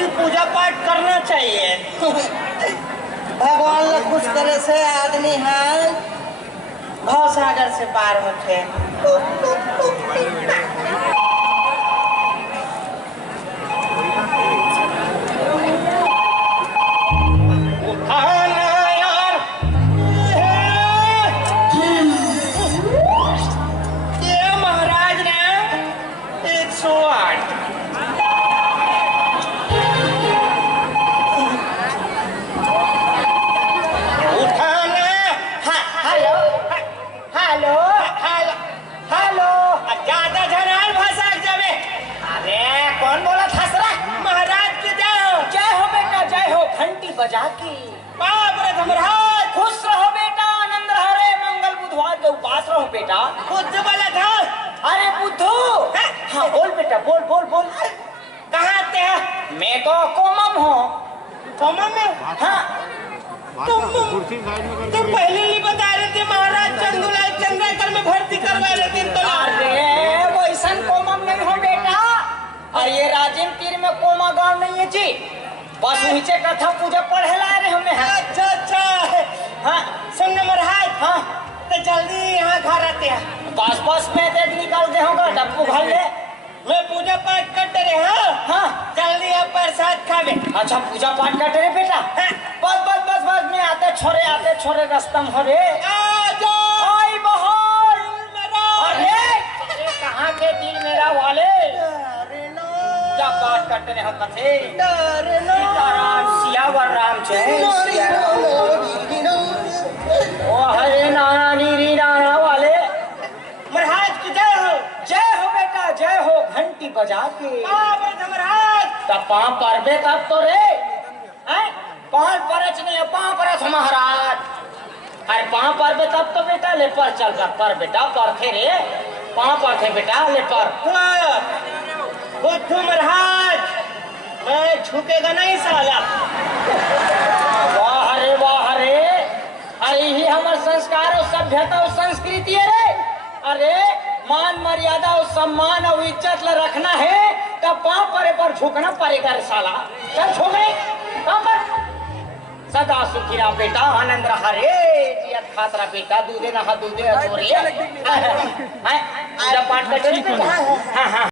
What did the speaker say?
दिन पूजा पाठ करना चाहिए। भगवान लोग खुश करे से आदमी है भाव सागर से पार होते। बजा के बाप रे धमराज खुश रहो बेटा, आनंद रहो रे, मंगल बुधवार के उपास रहो बेटा। बुद्ध वाला था। अरे बुद्धू, हाँ बोल बेटा, बोल बोल बोल। कहाँ आते हैं? मैं तो कोमम हूँ। कोमम में? हाँ। तुम पहले नहीं बता रहे थे महाराज चंदुलाल चंद्रकर में भर्ती करवा रहे थे तो। अरे वो ऐसा कोमम नहीं हो बेटा, और ये राजिम तीर में कोमा गांव नहीं है जी, बस नीचे कथा पूजा पढ़े ला रहे हमें। अच्छा अच्छा, हाँ सुन महाराज, हाँ तो जल्दी यहाँ घर आते हैं। बस बस में देख निकाल दे होगा, डब्बू भर ले। मैं पूजा पाठ करते रहे। हाँ हाँ जल्दी अब प्रसाद खावे। अच्छा पूजा पाठ करते रहे बेटा। हाँ। बस बस बस बस में आते छोरे रस्तम हो रे। आई बहार अरे कहाँ के दिल मेरा वाले पूजा पाठ करते रहे कथे। सीताराम सियावर राम जय ओ हरे नारायणी नारा वाले। महाराज की जय हो। जय हो बेटा जय हो, घंटी बजा के महाराज तब पाँव परबे तब तो रे पाँव परच नहीं, पाँव परच महाराज। अरे पाँव परबे तब तो बेटा ले पर चल कर पर बेटा परथे रे, पाँव परथे बेटा ले पर। बुद्धू महाराज मैं झुकेगा नहीं साला। वाह रे, अरे ही हमार संस्कार और सभ्यता और संस्कृति है रे। अरे मान मर्यादा और सम्मान और इज्जत ला रखना है तो पाँव परे पर झुकना पड़ेगा रे साला। चल झुके सदा सुखी रहा बेटा, आनंद रहा रे, जियत खात रहा बेटा, दूधे नहा दूधे अधूरे। पूजा पाठ करते हाँ हाँ